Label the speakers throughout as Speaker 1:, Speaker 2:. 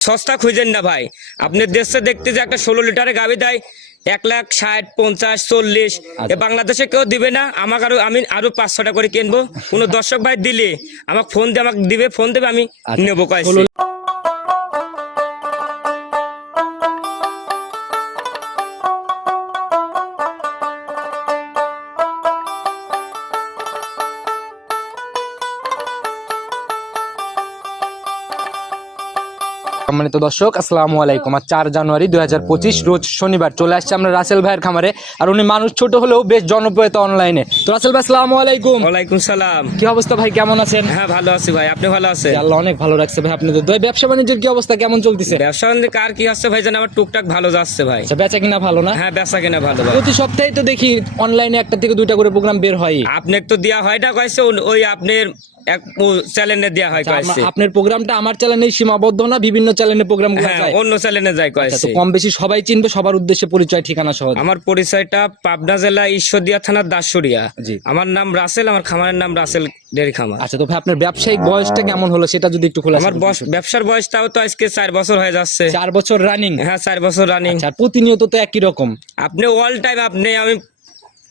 Speaker 1: সস্তা খুঁজেন না ভাই। আপনি দেশে দেখতে যে একটা ষোলো লিটারে গাবি দেয় এক লাখ ষাট পঞ্চাশ চল্লিশ। বাংলাদেশে কেউ দিবে না আমাকে আরও আমি আরও পাঁচশোটা করে কিনবো। কোনো দর্শক ভাই দিলে আমাকে ফোন দিয়ে আমাকে দিবে ফোন দেবে আমি
Speaker 2: আচ্ছা।
Speaker 1: নেব কয়েছে
Speaker 2: সম্মানিত দর্শক আসসালামু আলাইকুম। আর চার জানুয়ারি দুই হাজার পঁচিশ রোজ শনিবার চলে আসছে আমরা রাসেল ভাইয়ের খামারে। আর উনি মানুষ ছোট হলেও বেশ জনপ্রিয়তা অনলাইনে। তো রাসেল ভাই আসসালামু আলাইকুম।
Speaker 1: ওয়ালাইকুম সালাম।
Speaker 2: কি অবস্থা ভাই কেমন আছেন?
Speaker 1: হ্যাঁ ভালো আছি ভাই। আপনি ভালো আছেন?
Speaker 2: আল্লাহ অনেক ভালো রাখছে ভাই আপনাদের দয় ব্যবসা বাণিজ্যের কি অবস্থা কেমন চলতেছে?
Speaker 1: ব্যবসা বাণিজ্য কার কি হচ্ছে ভাই জান আমার টুকটাক ভালো যাচ্ছে ভাই।
Speaker 2: আচ্ছা বেচা কিনা ভালো না?
Speaker 1: হ্যাঁ বেচা কিনা ভালো ভাই।
Speaker 2: প্রতি সপ্তাহে তো দেখি অনলাইনে একটা থেকে দুইটা করে প্রোগ্রাম বের হয়।
Speaker 1: আপনার তো দেওয়া হয় না কয়েছে ওই আপনার এক চ্যানেলে দেওয়া হয় কয়েছে।
Speaker 2: আপনার প্রোগ্রামটা আমার চ্যানেলে সীমাবদ্ধ না বিভিন্ন চ্যানেলে প্রোগ্রাম
Speaker 1: হ্যাঁ অন্য চ্যানেলে যায়
Speaker 2: আচ্ছা,
Speaker 1: কয়েছে।
Speaker 2: কম বেশি সবাই চিনবে সবার উদ্দেশ্যে পরিচয় ঠিকানা সহ।
Speaker 1: আমার পরিচয়টা পাবনা জেলা ঈশ্বরদিয়া থানার দাসুরিয়া।
Speaker 2: জি।
Speaker 1: আমার নাম রাসেল আমার খামারের নাম রাসেল ডেরি খামার।
Speaker 2: আচ্ছা তো ভাই আপনার ব্যবসায়িক বয়সটা কেমন হলো সেটা যদি একটু খোলা
Speaker 1: আমার ব্যবসার বয়সটাও তো আজকে চার বছর হয়ে যাচ্ছে।
Speaker 2: চার বছর রানিং
Speaker 1: হ্যাঁ চার বছর রানিং
Speaker 2: আচ্ছা আর প্রতিনিয়ত তো একই রকম।
Speaker 1: আপনি অল টাইম আপনি আমি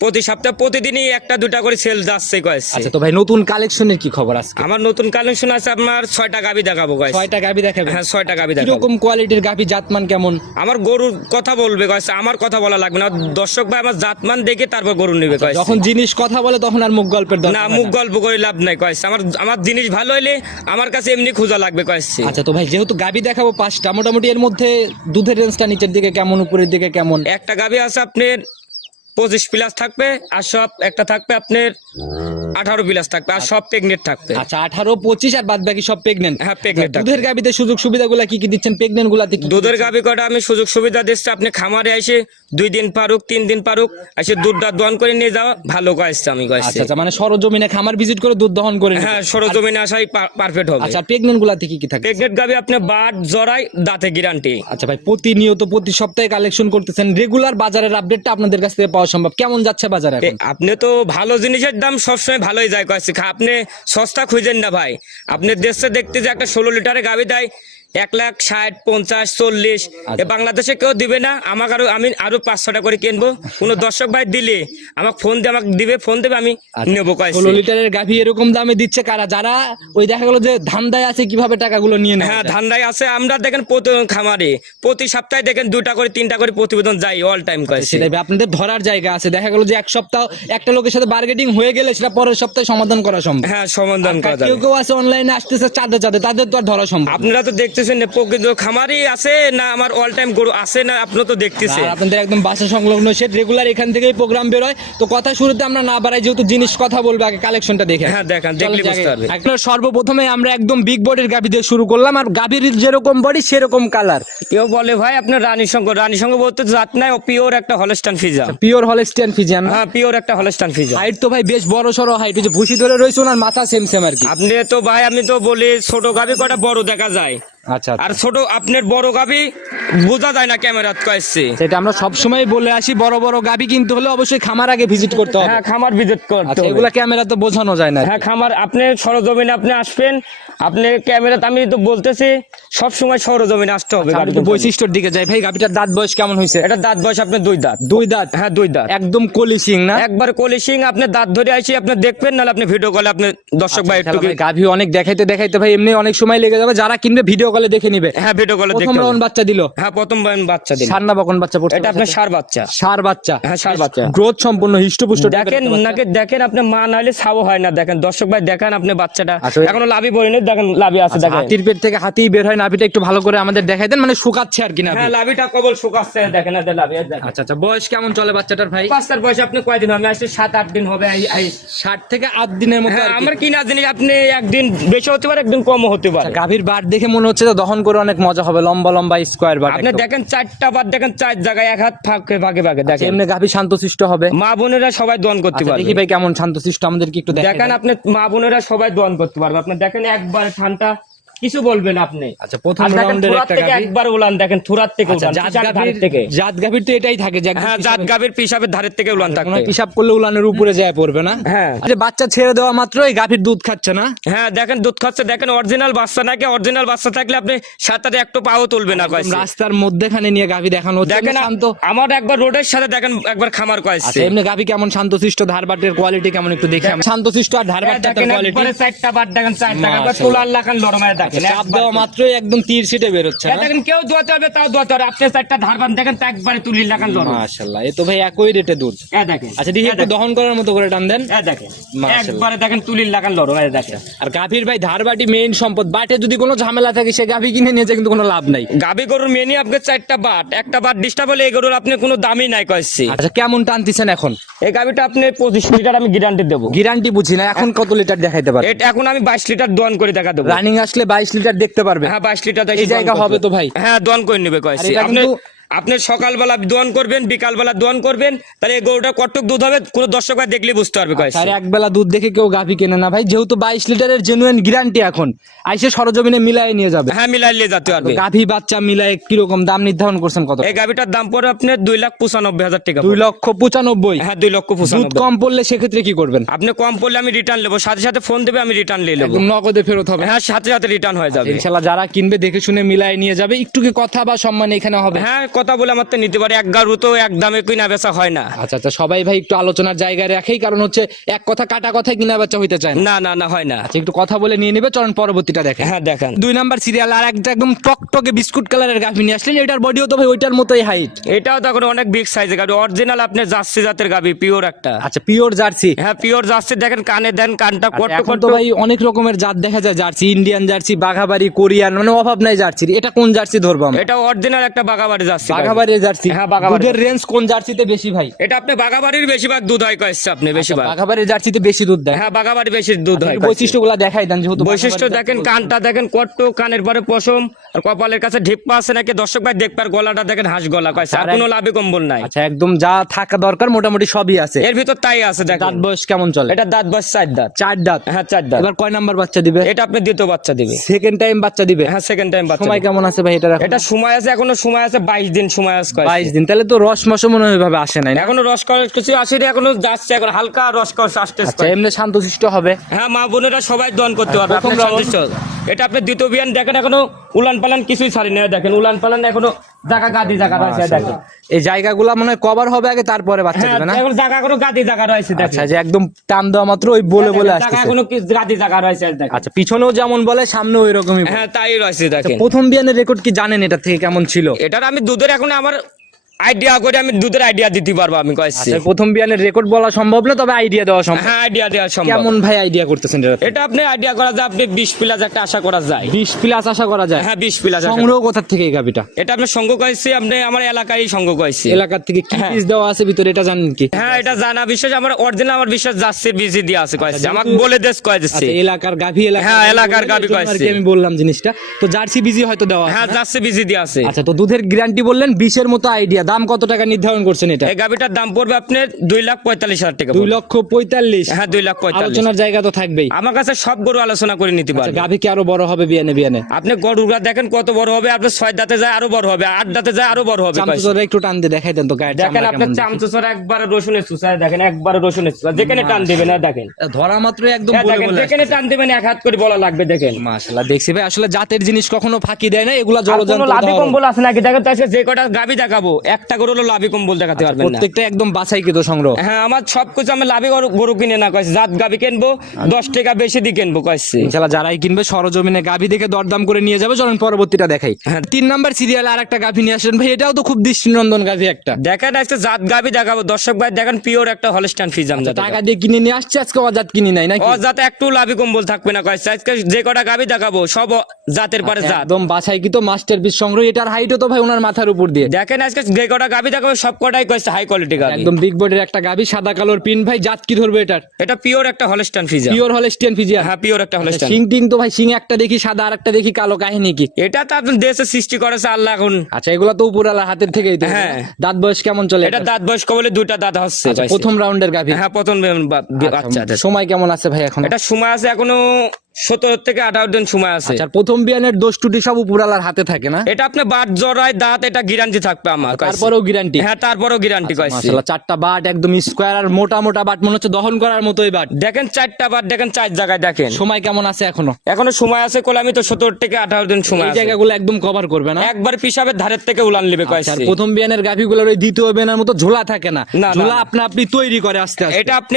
Speaker 1: প্রতি সপ্তাহে প্রতিদিনই একটা দুটা করে সেল যাচ্ছে কয়েছে
Speaker 2: আচ্ছা তো ভাই নতুন কালেকশনের কি খবর আছে
Speaker 1: আমার নতুন কালেকশন আছে আপনার ছয়টা গাবি দেখাবো কয়েছে
Speaker 2: ছয়টা গাবি দেখাবেন?
Speaker 1: হ্যাঁ ছয়টা গাবি দেখাবো।
Speaker 2: কীরকম কোয়ালিটির গাভি জাতমান কেমন?
Speaker 1: আমার গরুর কথা বলবে কয়েছে আমার কথা বলা লাগবে না। দর্শক ভাই আমার জাতমান দেখে তারপর গরু নেবে কয়েছে
Speaker 2: যখন জিনিস কথা বলে তখন আর মুখ গল্পের দরকার
Speaker 1: না মুখ গল্প করে লাভ নাই কয়েছে আমার আমার জিনিস ভালো হইলে আমার কাছে এমনি খোঁজা লাগবে কয়েছে
Speaker 2: আচ্ছা তো ভাই যেহেতু গাবি দেখাবো পাঁচটা মোটামুটি এর মধ্যে দুধের রেঞ্জটা নিচের দিকে কেমন উপরের দিকে কেমন?
Speaker 1: একটা গাবি আছে আপনার পঁচিশ প্লাস থাকবে আর সব একটা থাকবে আপনার আঠারো প্লাস থাকবে আর সব প্রেগনেন্ট থাকবে।
Speaker 2: আচ্ছা আঠারো পঁচিশ আর বাদ বাকি সব প্রেগনেন্ট
Speaker 1: হ্যাঁ প্রেগনেন্ট
Speaker 2: দুধের গাবিতে সুযোগ সুবিধাগুলো কি কি দিচ্ছেন? প্রেগনেন্ট গুলাতে কি কি
Speaker 1: দুধের গাবি কটা আমি সুযোগ সুবিধা দিচ্ছি আপনি খামারে এসে দুই দিন পারুক তিন দিন পারুক এসে দুধটা দোয়ান করে নিয়ে যাওয়া ভালো আমি
Speaker 2: আচ্ছা আচ্ছা মানে সরজমিনে খামার ভিজিট করে দুধ দহন করে
Speaker 1: হ্যাঁ সরজমিনে আসাই পারফেক্ট হবে।
Speaker 2: আচ্ছা প্রেগনেন্ট গুলাতে কি কি থাকে?
Speaker 1: প্রেগনেন্ট গাবি আপনি বাট জড়াই দাঁতে গ্যারান্টি
Speaker 2: আচ্ছা ভাই প্রতিনিয়ত প্রতি সপ্তাহে কালেকশন করতেছেন রেগুলার বাজারের আপডেটটা আপনাদের কাছ থেকে পাওয়া সম্ভব। কেমন যাচ্ছে বাজারে
Speaker 1: আপনি তো ভালো জিনিসের দাম সবসময় ভালোই যায়। কয়েছে আপনি সস্তা খুঁজেন না ভাই। আপনি দেশে দেখতে যে একটা ষোলো লিটারে গাবি দেয় এক লাখ ষাট পঞ্চাশ চল্লিশ।
Speaker 2: আচ্ছা।
Speaker 1: বাংলাদেশে কেউ দিবে না আমাকে আরও আমি আরও পাঁচশোটা করে কিনবো। কোনো দর্শক ভাই দিলে আমাকে ফোন দিয়ে আমাকে দিবে ফোন দেবে আমি নেব
Speaker 2: আচ্ছা। ষোলো লিটারের গাভি এরকম দামে দিচ্ছে কারা? যারা ওই দেখা গেলো যে ধান্দায় আছে কীভাবে টাকাগুলো নিয়ে নেয়
Speaker 1: হ্যাঁ ধান্দায় আছে। আমরা দেখেন প্রতি খামারে প্রতি সপ্তাহে দেখেন দুটা করে তিনটা করে প্রতিবেদন যাই অল টাইম করে
Speaker 2: সেটাই আপনাদের ধরার জায়গা আছে। দেখা গেলো যে এক সপ্তাহ একটা লোকের সাথে বার্গেটিং হয়ে গেলে সেটা পরের সপ্তাহে সমাধান করা সম্ভব।
Speaker 1: হ্যাঁ সমাধান করা
Speaker 2: কেউ কেউ আছে অনলাইনে আসতেছে চাঁদে চাঁদে তাদের তো আর ধরা সম্ভব
Speaker 1: আপনারা তো দেখতেছেন না, প্রকৃত খামারই আছে না আমার অল টাইম গরু আছে না আপনারা তো দেখতেছেন?
Speaker 2: আপনাদের একদম বাসা সংলগ্ন সেট রেগুলার এখান থেকেই প্রোগ্রাম বেরোয়। তো কথা শুরুতে আমরা না বাড়াই যেহেতু জিনিস কথা বলব আগে কালেকশনটা দেখে
Speaker 1: হ্যাঁ, দেখান, দেখলে বুঝতে পারবে।
Speaker 2: সর্বপ্রথমে আমরা একদম বিগ বডির গাভি দিয়ে শুরু করলাম আর গাভীর যেরকম বডি সেরকম কালার
Speaker 1: কেউ বলে ভাই আপনার রানী সঙ্গ রানী সঙ্গ বলতে জাত নাই পিওর একটা হলস্টান ফিজা
Speaker 2: পিওর হলেস্টিয়ান ফিজা
Speaker 1: হ্যাঁ পিওর একটা হলস্টান ফিজা
Speaker 2: হাইট তো ভাই বেশ বড় সড়ো হাইট যে ভুসি ধরে রয়েছে ওনার মাথা সেম সেম আর কি।
Speaker 1: আপনি তো ভাই আমি তো বলি ছোট গাবি কটা বড় দেখা যায়?
Speaker 2: আচ্ছা
Speaker 1: আর ছোট আপনার বড় গাবি বোঝা যায় না ক্যামেরাত কয়েছে
Speaker 2: সেটা আমরা সবসময় বলে আসি বড় বড় গাবি কিনতে হলে অবশ্যই খামার আগে ভিজিট করতে হবে।
Speaker 1: হ্যাঁ খামার ভিজিট করতে
Speaker 2: আচ্ছা
Speaker 1: হবে।
Speaker 2: এগুলা ক্যামেরা তো বোঝানো যায় না।
Speaker 1: হ্যাঁ খামার আপনি সরজমিনে আপনি আসবেন আপনি ক্যামেরাতে আমি তো বলতেছি সব সময় সরজমিনে আসতে হবে গাড়ি
Speaker 2: একটু বৈশিষ্ট্যের দিকে যাই। ভাই গাভিটার দাঁত বয়স কেমন হয়েছে?
Speaker 1: এটা দাঁত বয়স আপনার দুই দাঁত।
Speaker 2: দুই দাঁত?
Speaker 1: হ্যাঁ দুই দাঁত।
Speaker 2: একদম কলি সিং না?
Speaker 1: একবার কলিশিং আপনি দাঁত ধরে আইসি আপনি দেখবেন নাহলে আপনি ভিডিও কলে আপনি দর্শক ভাই একটু
Speaker 2: ভাই, অনেক দেখাইতে দেখাইতে ভাই এমনি অনেক সময় লেগে যাবে। যারা কিনবে ভিডিও কলে দেখে নিবে।
Speaker 1: হ্যাঁ ভিডিও কলে
Speaker 2: প্রথম
Speaker 1: দেখতে
Speaker 2: রাউন্ড বাচ্চা দিল।
Speaker 1: হ্যাঁ প্রথম বার বাচ্চা দিন
Speaker 2: সার না বকন বাচ্চা পড়ছে
Speaker 1: এটা আপনার সার বাচ্চা।
Speaker 2: সার বাচ্চা।
Speaker 1: হ্যাঁ সার বাচ্চা।
Speaker 2: গ্রোথ সম্পূর্ণ হিষ্টপুষ্ট
Speaker 1: দেখেন নাকি দেখেন আপনি মা নাহলে ছাও হয় না দেখেন। দর্শক ভাই দেখেন আপনি বাচ্চাটা।
Speaker 2: আসলে-
Speaker 1: এখনও লাভি পড়েনি দেখেন লাভি আছে দেখেন।
Speaker 2: হাতির পেট থেকে হাতি বের হয় নাভিটা একটু ভালো করে আমাদের দেখাই দেন মানে শুকাচ্ছে আর কি না
Speaker 1: হ্যাঁ লাভিটা কবল শুকাচ্ছে দেখেন এদের লাভি এই দেখেন।
Speaker 2: আচ্ছা আচ্ছা বয়স কেমন চলে বাচ্চাটার ভাই?
Speaker 1: বাচ্চার বয়স আপনি কয়দিন হবে? আসলে সাত আট দিন হবে এই- এই-
Speaker 2: ষাট থেকে আট দিনের মতো
Speaker 1: হ্যাঁ। আমার কিনা জিনিস আপনি একদিন বেশি হতে পারে একদিন কমও হতে পারে।
Speaker 2: গাভীর বার দেখে মনে হচ্ছে যে দহন করে অনেক মজা হবে লম্বা লম্বা স্কোয়ার বার
Speaker 1: আপনি দেখেন চারটা বার দেখেন চার জায়গায় এক হাত ফাঁকে ফাঁকে ফাঁকে দেখেন।
Speaker 2: এমনি গাভী শান্তশিষ্ট হবে।
Speaker 1: মা বোনেরা সবাই দহন করতে
Speaker 2: আচ্ছা,
Speaker 1: পারবে।
Speaker 2: দেখি ভাই কেমন শান্তশিষ্ট আমাদেরকে একটু দেখেন
Speaker 1: দেখেন আপনি মা বোনেরা সবাই দহন করতে পারবে। আপনি দেখেন একবার ঠান্ডা কিছু বলবেন আপনি?
Speaker 2: আচ্ছা প্রথম রাউন্ডের একটা
Speaker 1: থেকে
Speaker 2: গাভি।
Speaker 1: একবার উলান দেখেন থুরার থেকে
Speaker 2: আচ্ছা
Speaker 1: উলান
Speaker 2: জাত
Speaker 1: থেকে।
Speaker 2: জাত গাভির তো এটাই থাকে যে
Speaker 1: হ্যাঁ জাত গাভীর পিসাবের ধারের থেকে উলান
Speaker 2: কোনো
Speaker 1: থাকবে।
Speaker 2: পিসাব করলে উলানের উপরে যায় পড়বে না?
Speaker 1: হ্যাঁ।
Speaker 2: আচ্ছা বাচ্চা ছেড়ে দেওয়া মাত্রই গাভীর দুধ খাচ্ছে না?
Speaker 1: হ্যাঁ দেখেন দুধ খাচ্ছে দেখেন অরিজিনাল বাচ্চা নাকি অরিজিনাল বাচ্চা থাকলে আপনি সাঁতারে একটু পাও তুলবে না কয়েছে।
Speaker 2: রাস্তার মধ্যেখানে নিয়ে গাভী দেখানো
Speaker 1: দেখেন
Speaker 2: শান্ত।
Speaker 1: আমার একবার রোডের সাথে দেখেন একবার খামার কয়েছে।
Speaker 2: আচ্ছা এমনি গাভী কেমন শান্তশিষ্ট ধারবাটের কোয়ালিটি কেমন একটু দেখি শান্তশিষ্ট আর ধারবাটটার
Speaker 1: দেখেন
Speaker 2: কোয়ালিটি
Speaker 1: চারটা বার দেখেন চারটা
Speaker 2: মাশাআল্লাহ।
Speaker 1: তোলার লাগান লরমায় দেখেন।
Speaker 2: চাপ দেওয়া মাত্রই একদম তীর সিটে বেরোচ্ছে না?
Speaker 1: দেখেন কেউ দোয়াতে হবে তাও দোয়াতে হবে আপনি চারটা ধারবান দেখেন তা একবারে তুলি লাগান লরম
Speaker 2: মাশাআল্লাহ এ তো ভাই একই রেটে দুধ
Speaker 1: এ দেখেন
Speaker 2: আচ্ছা দেখি একটু দহন করার মতো করে টান দেন।
Speaker 1: এ দেখেন একবারে দেখেন তুলির লাগান লরম এ দেখেন।
Speaker 2: আর গাভীর ভাই ধারবাটি মেইন সম্পদ বাটে যদি কোনো ঝামেলা থাকে সে গাভী কিনে কিন্তু কোনো লাভ নাই।
Speaker 1: গাবি গরুর মেনি আপনার চারটা বাট একটা বাট ডিস্টার্ব হলে এই গরুর আপনি কোনো দামই নাই কয়েছি
Speaker 2: আচ্ছা কেমন টানতেছেন এখন?
Speaker 1: এই গাবিটা আপনি পঁচিশ লিটার আমি গ্যারান্টি দেবো।
Speaker 2: গ্যারান্টি বুঝি না এখন কত লিটার দেখাইতে পারে
Speaker 1: এটা এখন আমি বাইশ লিটার দোয়ান করে দেখা দেবো।
Speaker 2: রানিং আসলে বাইশ লিটার দেখতে পারবে।
Speaker 1: হ্যাঁ বাইশ লিটার
Speaker 2: এই জায়গা হবে তো ভাই?
Speaker 1: হ্যাঁ দন করে নেবে কয়েছি। আপনি আপনি সকালবেলা দোয়ান করবেন বিকালবেলা দোয়ান করবেন তাহলে এই গরুটা কটক দুধ হবে কোনো দর্শক ভাই দেখলে বুঝতে পারবে কয়েছি।
Speaker 2: আর এক বেলা দুধ দেখে কেউ গাভী কেনে না ভাই যেহেতু বাইশ লিটারের জেনুইন গ্যারান্টি এখন আইসে সরজমিনে মিলাই নিয়ে যাবে।
Speaker 1: হ্যাঁ মিলাই নিয়ে যেতে পারবে।
Speaker 2: গাভী বাচ্চা মিলাই কীরকম দাম নির্ধারণ করছেন কত?
Speaker 1: এই গাবিটার দাম পড়ে আপনার দুই লাখ পঁচানব্বই হাজার টাকা
Speaker 2: দুই। লক্ষ পঁচানব্বই।
Speaker 1: হ্যাঁ দুই লক্ষ
Speaker 2: দুধ
Speaker 1: পঁচানব্বই।
Speaker 2: কম পড়লে সেক্ষেত্রে কি করবেন?
Speaker 1: আপনি কম পড়লে আমি রিটার্ন নেব সাথে সাথে ফোন দেবে আমি রিটার্ন নিয়ে নেব।
Speaker 2: নগদে ফেরত হবে।
Speaker 1: হ্যাঁ সাথে সাথে রিটার্ন হয়ে যাবে।
Speaker 2: ইনশাল্লাহ যারা কিনবে দেখে শুনে মিলাই নিয়ে যাবে। একটু কি কথা বা সম্মান এখানে হবে?
Speaker 1: হ্যাঁ কথা বলে আমার তো নিতে পারে। এক গারু তো এক দামে কিনা বেচা হয় না।
Speaker 2: আচ্ছা আচ্ছা সবাই ভাই একটু আলোচনার জায়গায় রাখেই কারণ হচ্ছে এক কথা কাটা কথায় কিনা বেচা হইতে চায় না।
Speaker 1: না না হয় না।
Speaker 2: আচ্ছা একটু কথা বলে নিয়ে নেবে চরণ পরবর্তীটা দেখে
Speaker 1: হ্যাঁ দেখেন।
Speaker 2: দুই নাম্বার সিরিয়াল আর একটা একদম টকটকে বিস্কুট কালারের গাভী নিয়ে আসলেন। এটার বডিও তো ভাই ওইটার মতোই হাইট
Speaker 1: এটাও তখন অনেক বিগ সাইজের গাবি অরিজিনাল আপনি জার্সি জাতের গাবি পিওর একটা।
Speaker 2: আচ্ছা পিওর জার্সি।
Speaker 1: হ্যাঁ পিওর জার্সি। দেখেন কানে দেন কানটা কট
Speaker 2: আচ্ছা, এখন
Speaker 1: কট
Speaker 2: তো ভাই অনেক রকমের জাত দেখা যায় জার্সি ইন্ডিয়ান জার্সি বাঘাবাড়ি কোরিয়ান মানে অভাব নাই জার্সির। এটা কোন জার্সি ধরবো আমরা?
Speaker 1: এটা অরিজিনাল একটা বাঘাবাড়ি জার্সি।
Speaker 2: বাঘাবাড়ির জার্সি।
Speaker 1: হ্যাঁ।
Speaker 2: দুধের রেঞ্জ কোন জার্সিতে বেশি ভাই?
Speaker 1: এটা আপনি বাগাবাড়ির বেশিরভাগ দুধ হয় কয়েছে আপনি বেশিরভাগ।
Speaker 2: বাঘাবাড়ির জার্সিতে বেশি দুধ দেয়।
Speaker 1: হ্যাঁ বাগাবাড়ি বেশি দুধ হয়। কয়েছে।
Speaker 2: বৈশিষ্ট্যগুলো দেখাই দেন যেহেতু
Speaker 1: বৈশিষ্ট্য দেখেন কানটা দেখেন কট্ট কানের পরে পশম আর কপালের কাছে ঢিপ্পা আছে নাকি? দর্শক ভাই দেখবার গলাটা দেখেন হাঁস গলা কয়েছে। আর
Speaker 2: আর
Speaker 1: কোনো লাভে কম্বল নাই।
Speaker 2: আচ্ছা একদম যা থাকা দরকার মোটামুটি সবই আছে।
Speaker 1: এর ভিতর তাই আছে
Speaker 2: দাঁত
Speaker 1: দেখেন
Speaker 2: বয়স কেমন চলে?
Speaker 1: এটা দাঁত বয়স চার দাঁত।
Speaker 2: চার দাঁত?
Speaker 1: হ্যাঁ চার দাঁত।
Speaker 2: এবার কয় নাম্বার বাচ্চা দিবে?
Speaker 1: এটা আপনি দ্বিতীয় বাচ্চা দিবে।
Speaker 2: সেকেন্ড টাইম বাচ্চা দিবে?
Speaker 1: হ্যাঁ সেকেন্ড টাইম বাচ্চা
Speaker 2: সময় কেমন আছে ভাই এটা
Speaker 1: এটা সময় আছে এখনও সময় আছে বাইশ দিন সময় আছে কয়েছে।
Speaker 2: বাইশ দিন তাহলে তো রস মশো মনে হয় ভাবে আসে নাই
Speaker 1: এখনও রস করার কিছু আসেনি এখনও যাচ্ছে এখন হালকা রস কর আসতে
Speaker 2: আচ্ছা এমনি শান্তশিষ্ট হবে
Speaker 1: হ্যাঁ মা বোনেরা সবাই দন করতে পারবে আপনি
Speaker 2: round।
Speaker 1: এটা আপনি দ্বিতীয় বিয়ান দেখেন এখনও উলান পালান কিছুই ছাড়ি না দেখেন উলান পালান এখনও জায়গা গাদি জায়গা রয়েছে দেখেন।
Speaker 2: এই জায়গাগুলো মনে হয় কভার হবে আগে তারপরে বাচ্চা দেবে না?
Speaker 1: এখন জায়গা কোনো গাদি জায়গা রয়েছে দেখেন।
Speaker 2: আচ্ছা যে একদম টান দেওয়া মাত্র ওই বলে বলে
Speaker 1: জায়গা কোনো গাদি জায়গা রয়েছে দেখেন।
Speaker 2: আচ্ছা পিছনেও যেমন বলে সামনে ওই রকমই
Speaker 1: হ্যাঁ তাই রয়েছে দেখেন।
Speaker 2: প্রথম বিয়ানের রেকর্ড কি জানেন এটা থেকে কেমন ছিল?
Speaker 1: এটার আমি দুধের এখন আমার আইডিয়া করে আমি দুধের আইডিয়া দিতে পারব আমি কয়েছি
Speaker 2: আচ্ছা প্রথম বিয়ানের রেকর্ড বলা সম্ভব না তবে আইডিয়া দেওয়া সম্ভব।
Speaker 1: হ্যাঁ আইডিয়া দেওয়া সম্ভব।
Speaker 2: কেমন ভাই আইডিয়া করতেছেন
Speaker 1: এটা আপনি আইডিয়া করা যায় আপনি বিশ প্লাস একটা আশা করা যায়।
Speaker 2: বিশ প্লাস আশা করা যায়?
Speaker 1: হ্যাঁ বিশ প্লাস
Speaker 2: সংগ্রহ কোথার থেকে এই গাবিটা?
Speaker 1: এটা আপনি সঙ্গ কয়েছি আপনি আমার এলাকায় সঙ্গ কয়েছি
Speaker 2: এলাকার থেকে কি
Speaker 1: হ্যাঁ।
Speaker 2: পিস দেওয়া আছে ভিতরে এটা জানেন কি?
Speaker 1: হ্যাঁ এটা জানা। বিশ্বাস আমার অরিজিনাল আমার বিশ্বাস যাচ্ছে বিজি দিয়ে আছে কয়েছে
Speaker 2: যেহেতু-
Speaker 1: আমাকে বলে দেশ কয়ে দিচ্ছে
Speaker 2: আচ্ছা এলাকার গাভি এলাকা
Speaker 1: হ্যাঁ, এলাকার গাভী
Speaker 2: আর কি আমি বললাম জিনিসটা। তো জার্সি বিজি হয়তো দেওয়া
Speaker 1: হ্যাঁ জার্সি বিজি দিয়ে আছে।
Speaker 2: আচ্ছা তো দুধের গ্যারান্টি বললেন বিশের মতো আইডিয়া দাম কত টাকা নির্ধারণ করছেন এটা?
Speaker 1: এই গাভিটার দাম পড়বে আপনার দুই লাখ পঁয়তাল্লিশ হাজার টাকা
Speaker 2: দুই
Speaker 1: পড়বে।
Speaker 2: লক্ষ পঁয়তাল্লিশ।
Speaker 1: হ্যাঁ দুই লাখ পঁয়তাল্লিশ।
Speaker 2: আলোচনার জায়গা তো থাকবেই।
Speaker 1: আমার কাছে সব গরু আলোচনা করে নিতে
Speaker 2: আচ্ছা
Speaker 1: পারবে।
Speaker 2: গাভি কি আরও বড় হবে বিয়ানে বিয়ানে?
Speaker 1: আপনি গরুরা দেখেন কত বড় হবে আপনার ছয় দাঁতে যায় আরও বড় হবে আট দাঁতে যায় আরও বড় হবে কয়েছে।
Speaker 2: চামচুরা একটু টান দিয়ে দেখাই দেন তো গায়ের
Speaker 1: দেখেন
Speaker 2: চামড়া
Speaker 1: আপনার
Speaker 2: কেমন দেখি।
Speaker 1: চামচুসর একবারে রসুনের চুষায় দেখেন একবারে রসুনের চুষা যেখানে টান দিবে না দেখেন।
Speaker 2: ধরা মাত্র একদম
Speaker 1: হ্যাঁ,
Speaker 2: বলে
Speaker 1: দেখেন
Speaker 2: বলে
Speaker 1: যেখানে টান দিবেন এক হাত করে বলা লাগবে দেখেন।
Speaker 2: মাশাআল্লাহ দেখছি ভাই আসলে জাতের জিনিস কখনো ফাঁকি দেয় না এগুলা
Speaker 1: আর কোনো
Speaker 2: জলজন্ত
Speaker 1: লাভি
Speaker 2: উদাহরণ।
Speaker 1: কম্বল আছে নাকি? দেখেন তো আজকে যে কটা গাবি দেখাবো একটা গরু হলো লাভি কম্বল দেখাতে পারবেন না।
Speaker 2: প্রত্যেকটা একদম বাছাইকৃত সংগ্রহ।
Speaker 1: হ্যাঁ আমার সব কিছু আমি লাভি গরু কিনে না কয়েছি। জাত গাবি কিনবো দশ টাকা বেশি দিয়ে কিনবো কয়েছি।
Speaker 2: ইনশাআল্লাহ যারাই কিনবে সরজমিনে গাভি দেখে দরদাম করে নিয়ে যাবে চলুন পরবর্তীটা দেখাই।
Speaker 1: হ্যাঁ।
Speaker 2: তিন নাম্বার সিরিয়াল আর একটা গাভি নিয়ে আসেন ভাই এটাও তো খুব দৃষ্টিনন্দন গাভি একটা।
Speaker 1: দেখেন আজকে জাত গাবি দেখাবো। দর্শক ভাই দেখেন পিওর একটা হলস্টান ফিজাম জাত
Speaker 2: টাকা দিয়ে কিনে নিয়ে আসছে আজকে অজাত কিনি নাই নাকি?
Speaker 1: যাতে একটু লাভি কম্বল থাকবে না কয়েছে। আজকে যে কটা গাবি দেখাবো সব জাতের পরে জাত।
Speaker 2: একদম বাছাই কি তো মাস্টার পিস সংগ্রহ। এটার হাইটও তো ভাই ওনার মাথার উপর দিয়ে।
Speaker 1: দেখেন আজকে যে কটা গাবি দেখো সব কটাই কয়েছে হাই কোয়ালিটি গাবি
Speaker 2: একদম বিগ বডির একটা গাভি সাদা কালোর পিন ভাই জাত কি ধরবে এটার?
Speaker 1: এটা পিওর একটা Holstein Friesian
Speaker 2: pure Holstein Friesian
Speaker 1: হ্যাঁ পিওর একটা হলস্টান
Speaker 2: সিং টিং তো ভাই সিং একটা দেখি সাদা আর একটা দেখি কালো কাহিনী কি?
Speaker 1: এটা তো আপনার দেশে সৃষ্টি করেছে আল্লাহ এখন।
Speaker 2: আচ্ছা এগুলা তো উপরালা হাতের থেকেই তো
Speaker 1: হ্যাঁ।
Speaker 2: দাঁত বয়স কেমন চলে?
Speaker 1: এটা দাঁত বয়স্ক বলে দুইটা দাঁত হচ্ছে
Speaker 2: প্রথম রাউন্ডের গাভি।
Speaker 1: হ্যাঁ প্রথম বা-
Speaker 2: আচ্ছা, সময় কেমন আছে ভাই এখন?
Speaker 1: এটা সময় আছে এখনও সতেরো থেকে আঠারো দিন সময় আছে।
Speaker 2: আচ্ছা প্রথম বিয়ানের দোষ টুটি সব উপরালার হাতে থাকে না?
Speaker 1: এটা আপনি বাট জড়ায় দাঁত এটা গ্যারান্টি থাকবে আমার
Speaker 2: তারপরেও গ্যারান্টি
Speaker 1: হ্যাঁ তারপরও গ্যারান্টি কয়েছি
Speaker 2: চারটা বাট একদম স্কোয়ার আর মোটা মোটা বাট মনে হচ্ছে দহন করার মতোই বাট।
Speaker 1: দেখেন চারটা বার দেখেন চার জায়গায় দেখেন।
Speaker 2: সময় কেমন আছে এখনও?
Speaker 1: এখনও সময় আছে কোলে আমি তো সতেরো থেকে আঠারো দিন সময়
Speaker 2: এই জায়গাগুলো একদম কভার করবে না?
Speaker 1: একবার পিসাবের ধারের থেকে উলান নেবে
Speaker 2: আচ্ছা,
Speaker 1: কয়েছি
Speaker 2: প্রথম বিয়ানের গাভিগুলোর ওই দ্বিতীয় বিয়ানের মতো ঝোলা থাকে না? ঝোলা আপনি আপনি তৈরি করে আস্তে আস্তে।
Speaker 1: এটা আপনি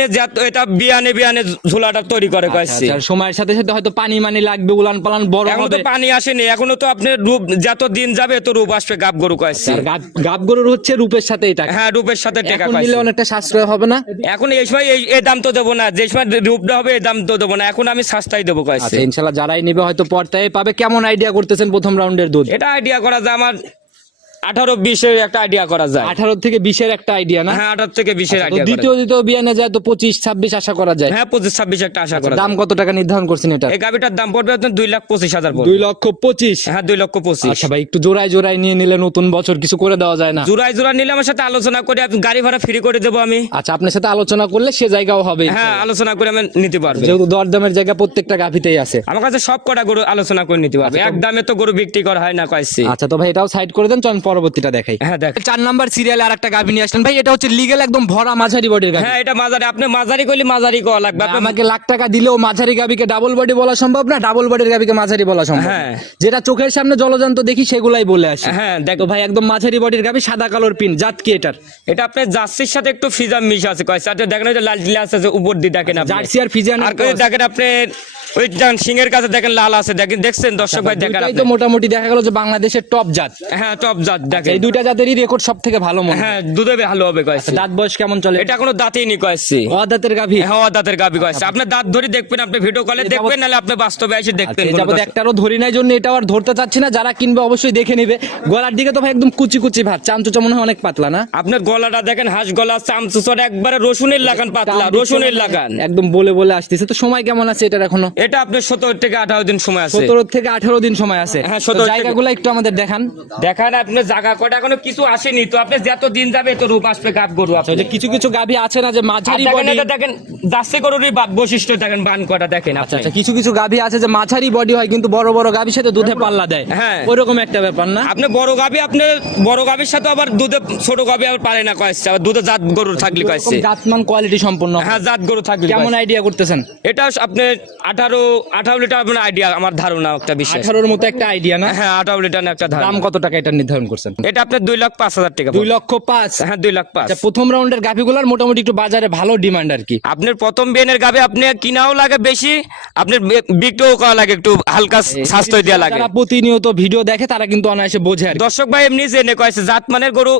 Speaker 1: এটা বিয়ানে বিয়ানে ঝোলাটা তৈরি করে
Speaker 2: আচ্ছা,
Speaker 1: কয়েছি
Speaker 2: আচ্ছা, আর সময়ের সাথে সাথে হয়তো পানি মানি লাগবে উলান পালান বড়
Speaker 1: এখনও তো
Speaker 2: হবে।
Speaker 1: পানি আসেনি এখনও তো আপনার রূপ যত দিন যাবে এত রূপ আসবে গাব গরু কয়েছি।
Speaker 2: আর গাব- গাব গরুর হচ্ছে রূপের সাথেই টাকা
Speaker 1: হ্যাঁ রূপের সাথে টেকা
Speaker 2: এখন
Speaker 1: কয়েছি।
Speaker 2: নিলে অনেকটা সাশ্রয় হবে না?
Speaker 1: এখন এই সময় এই এই দাম তো দেবো না যে সময় রূপটা হবে এই দাম তো দেবো না এখন আমি সস্তায় দেবো কয়েছি।
Speaker 2: আচ্ছা ইনশাল্লাহ যারাই নেবে হয়তো পর্তায় পাবে। কেমন আইডিয়া করতেছেন প্রথম রাউন্ডের দুধ?
Speaker 1: এটা আইডিয়া করা যায় আমার আঠারো বিশের একটা আইডিয়া করা যায়।
Speaker 2: আঠারো থেকে বিশের একটা আইডিয়া না?
Speaker 1: হ্যাঁ আঠারো থেকে বিশের আইডিয়া
Speaker 2: দ্বিতীয় দ্বিতীয় বিয়ানে যায় তো পঁচিশ ছাব্বিশ আশা করা যায়।
Speaker 1: হ্যাঁ পঁচিশ ছাব্বিশ একটা আশা করা
Speaker 2: দাম কত টাকা নির্ধারণ করছেন এটা?
Speaker 1: এই গাভিটার দাম পড়বে আপনার দুই লাখ পঁচিশ হাজার
Speaker 2: দুই লক্ষ পঁচিশ?
Speaker 1: হ্যাঁ দুই লক্ষ পঁচিশ।
Speaker 2: আচ্ছা ভাই একটু জোড়ায় জোড়ায় নিয়ে নিলে নতুন বছর কিছু করে দেওয়া যায় না।
Speaker 1: জোড়ায় জোড়া নিলে আমার সাথে আলোচনা করে আপনি গাড়ি ভাড়া ফ্রি করে দেবো আমি।
Speaker 2: আচ্ছা আপনার সাথে আলোচনা করলে সে জায়গাও হবে।
Speaker 1: হ্যাঁ আলোচনা করে আমি নিতে পারব।
Speaker 2: যেহেতু দরদামের জায়গা প্রত্যেকটা গাভিতেই আছে।
Speaker 1: আমার কাছে সব কটা গরু আলোচনা করে নিতে পারবে। এক দামে তো গরু বিক্রি করা হয় না কয়েছি
Speaker 2: আচ্ছা তো ভাই এটাও সাইড করে দেন চল পরবর্তীটা দেখাই।
Speaker 1: হ্যাঁ দেখ।
Speaker 2: চার নাম্বার সিরিয়ালে আর একটা গাভি নিয়ে আসলেন। ভাই এটা হচ্ছে লিগেল একদম ভরা মাঝারি বডির গাভি।
Speaker 1: হ্যাঁ এটা মাঝারি। আপনি মাঝারি করলে মাঝারি করা লাগবে।
Speaker 2: আমাকে লাখ টাকা দিলেও মাঝারি গাবিকে ডাবল বডি বলা সম্ভব না ডাবল বডির গাবিকে মাঝারি বলা সম্ভব
Speaker 1: হ্যাঁ।
Speaker 2: যেটা চোখের সামনে জলজান্ত দেখি সেগুলাই বলে আসি।
Speaker 1: হ্যাঁ দেখ।
Speaker 2: ভাই একদম মাঝারি বডির গাবি সাদা কালোর পিন জাত কি এটার।
Speaker 1: এটা আপনার জার্সির সাথে একটু ফিজাম মিশ আছে। কয়েছে আর দেখেন ওই যে লাল জিলা আছে উপর দিয়ে দেখেন আপনি।
Speaker 2: জার্সি আর ফিজিয়ান
Speaker 1: আর কই দেখেন আপনি ওই যান সিংহের কাছে দেখেন লাল আছে। দেখেন দেখছেন দর্শক ভাই দেখেন
Speaker 2: দুইটাই তো মোটামুটি দেখা গেল যে বাংলাদেশের টপ জাত।
Speaker 1: হ্যাঁ টপ জাত। দেখেন।
Speaker 2: এই দুইটা জাতেরই রেকর্ড সব থেকে ভালো মনে হ্যাঁ।
Speaker 1: দুধে ভালো হবে কয়েছে।
Speaker 2: দাঁত বয়স কেমন চলে?
Speaker 1: এটা কোনো দাঁতই নি কয়েছি।
Speaker 2: ও দাঁতের গাভি?
Speaker 1: হ্যাঁ ও দাঁতের কয়েছে। আপনি দাঁত ধরে দেখবেন আপনি ভিডিও কলে দেখবেন আপনি বাস্তবে এসে দেখবেন
Speaker 2: যাবত একটারও ধরি নাই জন্য এটাও আর ধরতে চাচ্ছি না। যারা কিনবে অবশ্যই দেখে নিবে। গলার দিকে তো ভাই একদম কুচি কুচি ভাত। চামচুচা মনে হয় অনেক পাতলা না?
Speaker 1: আপনার গলাটা দেখেন হাঁস গলা চামচুচর একবারে রসুনের লাগান পাতলা রসুনের লাগান।
Speaker 2: একদম বলে বলে আসতেছে। তো সময় কেমন আছে এটার এখনও?
Speaker 1: এটা আপনার সত্তর থেকে আঠারো দিন সময় আছে।
Speaker 2: সতেরো থেকে আঠারো দিন সময় আছে।
Speaker 1: হ্যাঁ,
Speaker 2: তো
Speaker 1: 17 থেকে-
Speaker 2: জায়গাগুলো একটু আমাদের দেখান।
Speaker 1: দেখান আপনার জায়গা কটা এখনও কিছু আসেনি তো আপনি যত দিন যাবে তো রূপ আসবে গাব গরু
Speaker 2: তো
Speaker 1: আপনি
Speaker 2: যে কিছু কিছু গাভি আছে না যে মাঝারি বডি
Speaker 1: দেখেন জার্সি গরুরই বৈশিষ্ট্য দেখেন বান কটা দেখেন আপনি।
Speaker 2: আচ্ছা কিছু কিছু গাভি আছে যে মাঝারি বডি হয় কিন্তু বড় বড় গাভির সাথে দুধে পাল্লা দেয়।
Speaker 1: হ্যাঁ।
Speaker 2: ওইরকম একটা ব্যাপার না?
Speaker 1: আপনি বড় গাবি আপনি বড় গাবির সাথে আবার দুধে ছোট গাবি আবার পারে না কয়েছে আবার দুধে জাত গরু থাকলে কয়েছে।
Speaker 2: জাতমান কোয়ালিটি সম্পন্ন।
Speaker 1: হ্যাঁ জাত গরু থাকলে
Speaker 2: কেমন আইডিয়া করতেছেন?
Speaker 1: এটা আপনি আঠারো আঠারো লিটার আপনার আইডিয়া আমার ধারণা একটা বিশেষ
Speaker 2: আঠারোর মতো একটা আইডিয়া না?
Speaker 1: হ্যাঁ আঠারো লিটার একটা
Speaker 2: দাম
Speaker 1: ধারণা।
Speaker 2: কত টাকা এটা নির্ধারণ করছেন
Speaker 1: এটা আপনার দুই লাখ পাঁচ হাজার টাকা
Speaker 2: দুই লক্ষ পাঁচ?
Speaker 1: হ্যাঁ দুই লাখ পাঁচ।
Speaker 2: আচ্ছা প্রথম রাউন্ডের গাভিগুলোর মোটামুটি একটু বাজারে ভালো ডিমান্ড আর কি।
Speaker 1: আপনার প্রথম বিয়েনের গাবে আপনি কিনাও লাগে বেশি আপনার বিক্রিও করা লাগে একটু হালকা স্বাস্থ্য দেওয়া লাগে।
Speaker 2: প্রতিনিয়ত ভিডিও দেখে তারা কিন্তু অনায়াসে বোঝে।
Speaker 1: দর্শক ভাই এমনি জেনে কয়েছে জাত মানের গরু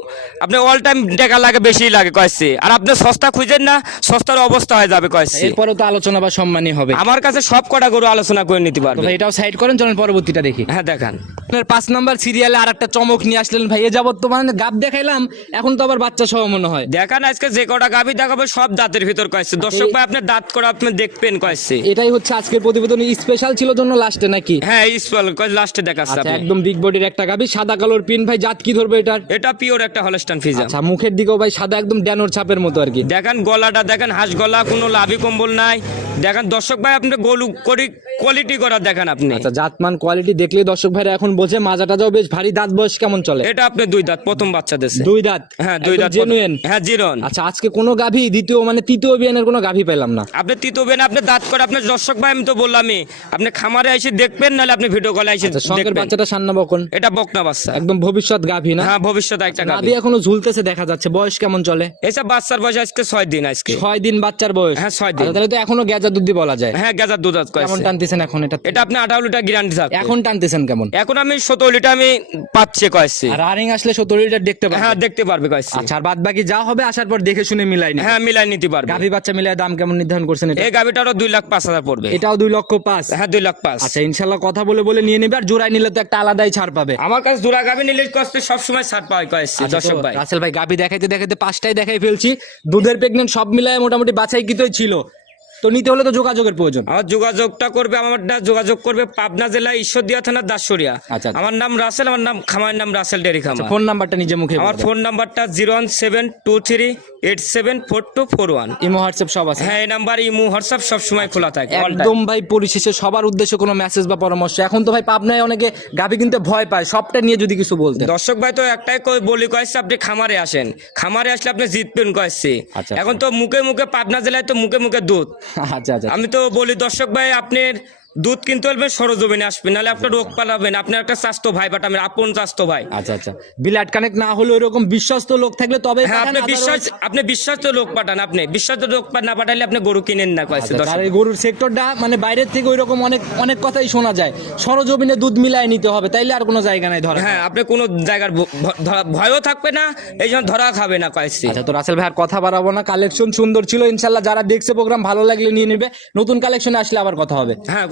Speaker 1: আপনি অল টাইম টাকা লাগে বেশি লাগে কয়েছে। আর আপনি সস্তা খুঁজেন না সস্তার অবস্থা হয়ে যাবে কয়েছে।
Speaker 2: এরপরেও তো আলোচনা বা সম্মানই হবে।
Speaker 1: আমার কাছে সব কটা গরু আলোচনা করে নিতে পারবে।
Speaker 2: এটাও সাইড করেন চলেন পরবর্তীটা দেখি।
Speaker 1: হ্যাঁ দেখান।
Speaker 2: আপনার পাঁচ নাম্বার সিরিয়ালে আর একটা চমক নিয়ে আসলেন ভাই এ যাবত তো মানে গাব দেখাইলাম এখন তো আবার বাচ্চা সহ মনে হয়।
Speaker 1: দেখান আজকে যে কটা গাভি দেখাবো সব দাঁতের ভিতর কয়েছে। দর্শক ভাই আপনার দাঁত করে আপনি দেখবেন কয়েছে।
Speaker 2: এটাই হচ্ছে আজকের প্রতিবেদন স্পেশাল ছিল জন্য লাস্টে নাকি?
Speaker 1: হ্যাঁ ইসপাল লাস্টে দেখাচ্ছে
Speaker 2: আচ্ছা
Speaker 1: আপনি।
Speaker 2: একদম বিগ বডির একটা গাবি সাদা কালোর পিন ভাই জাত কি ধরবে এটার?
Speaker 1: এটা পিওর একটা হলস্টান ফিজা
Speaker 2: আচ্ছা মুখের দিকেও ভাই সাদা একদম ড্যানোর ছাপের মতো আর কি।
Speaker 1: দেখেন গলাটা দেখেন হাঁস গলা কোনো লাভি কম্বল নাই। দেখেন দর্শক ভাই আপনি গলু করি কোয়ালিটি করা দেখেন আপনি।
Speaker 2: আচ্ছা জাতমান কোয়ালিটি দেখলেই দর্শক ভাইরা এখন বোঝে মাজাটা যাও বেশ ভারী দাঁত বয়স কেমন চলে?
Speaker 1: এটা আপনি দুই দাঁত প্রথম বাচ্চা দেশে
Speaker 2: দুই দাঁত?
Speaker 1: হ্যাঁ দুই দাঁত
Speaker 2: জেনুইন
Speaker 1: হ্যাঁ জিরন
Speaker 2: আচ্ছা আজকে কোনো গাভি দ্বিতীয় মানে তৃতীয় বিয়ানের কোনো গাভি পেলাম না।
Speaker 1: আপনি তিতবেন আপনি দাঁত করে আপনার দর্শক ভাই আমি তো বললামই আপনি খামারে এসে দেখবেন নাহলে আপনি ভিডিও কলে এসে
Speaker 2: আচ্ছা
Speaker 1: দেখবেন।
Speaker 2: বাচ্চাটা সান্না বকন।
Speaker 1: এটা বকনা বাচ্চা।
Speaker 2: একদম ভবিষ্যৎ গাভি না?
Speaker 1: হ্যাঁ ভবিষ্যতে একটা গাভী।
Speaker 2: এখনও ঝুলতেছে দেখা যাচ্ছে। বয়স কেমন চলে?
Speaker 1: এসব বাচ্চার বয়স আজকে ছয় দিন আজকে।
Speaker 2: ছয় দিন বাচ্চার বয়স।
Speaker 1: হ্যাঁ, ছয় দিন।
Speaker 2: আচ্ছা, তাহলে তো এখনও গেজা দুধ বলা যায়।
Speaker 1: হ্যাঁ গেজার দুধ
Speaker 2: কেমন টানতেছেন এখন? এটা
Speaker 1: এটা আপনি আঠারো লিটার গ্যারান্টি থাকবে।
Speaker 2: এখন টানতেছেন কেমন?
Speaker 1: এখন আমি সতেরো লিটার আমি পাচ্ছি কয়েছি।
Speaker 2: আর রানিং আসলে সত্তর লিটার দেখতে পাবেন
Speaker 1: হ্যাঁ দেখতে পারবে কয়েছি
Speaker 2: আচ্ছা আর বাদ বাকি যা হবে আসার পর দেখে শুনে মিলাই না
Speaker 1: হ্যাঁ মিলাই নিতে পারবে।
Speaker 2: গাভি বাচ্চা মিলাই দাম কেমন নির্ধারণ করছেন এটা?
Speaker 1: এই গাভিটারও দুই লাখ পাঁচ হাজার পড়বে।
Speaker 2: এটাও দুই লক্ষ পাঁচ।
Speaker 1: হ্যাঁ দুই লাখ পাঁচ।
Speaker 2: আচ্ছা ইনশাল্লাহ কথা বলে বলে নিয়ে নেবে আর জোড়াই নিলে তো একটা আলাদাই ছাড় পাবে।
Speaker 1: আমার কাছে দুরা গাভি নিলে কষ্ট সবসময় ছাড় পাওয়া কয়েছি
Speaker 2: আচ্ছা,
Speaker 1: দর্শক ভাই।
Speaker 2: রাসেল ভাই গাবি দেখাইতে দেখাইতে পাঁচটাই দেখাই ফেলছি। দুধের প্রেগনেন্ট সব মিলায় মোটামুটি বাছাই কিতই ছিল। তো নিতে হলে তো যোগাযোগের প্রয়োজন।
Speaker 1: আমার যোগাযোগটা করবে আমারটা যোগাযোগ করবে পাবনা জেলা ঈশ্বরদিয়া থানা দাসুরিয়া
Speaker 2: আচ্ছা, আচ্ছা।
Speaker 1: আমার নাম রাসেল আমার নাম খামার নাম রাসেল ডেরি খামার।
Speaker 2: ফোন নাম্বারটা নিজে মুখে
Speaker 1: আমার ফোন নাম্বারটা zero one seven two three eight seven four two four one.
Speaker 2: Imo WhatsApp সব আছে।
Speaker 1: হ্যাঁ এই নাম্বার ইমো হোয়াটসঅ্যাপ সবসময় খোলা থাকে
Speaker 2: একদম ভাই পরিশেষে সবার উদ্দেশ্যে কোনো মেসেজ বা পরামর্শ। এখন তো ভাই পাবনায় অনেকে গাভি কিনতে ভয় পায় সবটা নিয়ে যদি কিছু বলতে
Speaker 1: দর্শক ভাই তো একটাই কই- বলি কয়েছে আপনি খামারে আসেন। খামারে আসলে আপনি জিতবেন কয়েছে
Speaker 2: আচ্ছা,
Speaker 1: এখন তো মুখে মুখে পাবনা জেলায় তো মুখে মুখে দুধ।
Speaker 2: আচ্ছা আচ্ছা।
Speaker 1: আমি তো বলি দর্শক ভাই আপনার দুধ কিনতে হলে সরজমিনে আসবেন নাহলে আপনার রোগ পালাবেন। আপনার একটা স্বাস্থ্য ভাই বাট আমার আপন স্বাস্থ্য ভাই।
Speaker 2: আচ্ছা আচ্ছা। বিলাট কানেক্ট না হলে ওইরকম বিশ্বস্ত লোক থাকলে তবে
Speaker 1: হ্যাঁ আপনি বিশ্বাস আপনি বিশ্বাস তো লোক পাঠান আপনি বিশ্বাস তো লোক না পাঠালে আপনি গরু কিনেন না কয়েছে
Speaker 2: আর এই গরুর সেক্টরটা মানে বাইরের থেকে ওইরকম অনেক অনেক কথাই শোনা যায়। সরজমিনে দুধ মিলায় নিতে হবে তাইলে আর কোনো জায়গা নাই ধরা
Speaker 1: হ্যাঁ আপনি কোনো জায়গার ভয়ও থাকবে না এই জন্য ধরা খাবে না কয়েছে
Speaker 2: আচ্ছা তো রাসেল ভাই আর কথা বাড়াবো না কালেকশন সুন্দর ছিল ইনশাল্লাহ। যারা দেখছে প্রোগ্রাম ভালো লাগলে নিয়ে নেবে নতুন কালেকশনে আসলে আবার কথা হবে।
Speaker 1: হ্যাঁ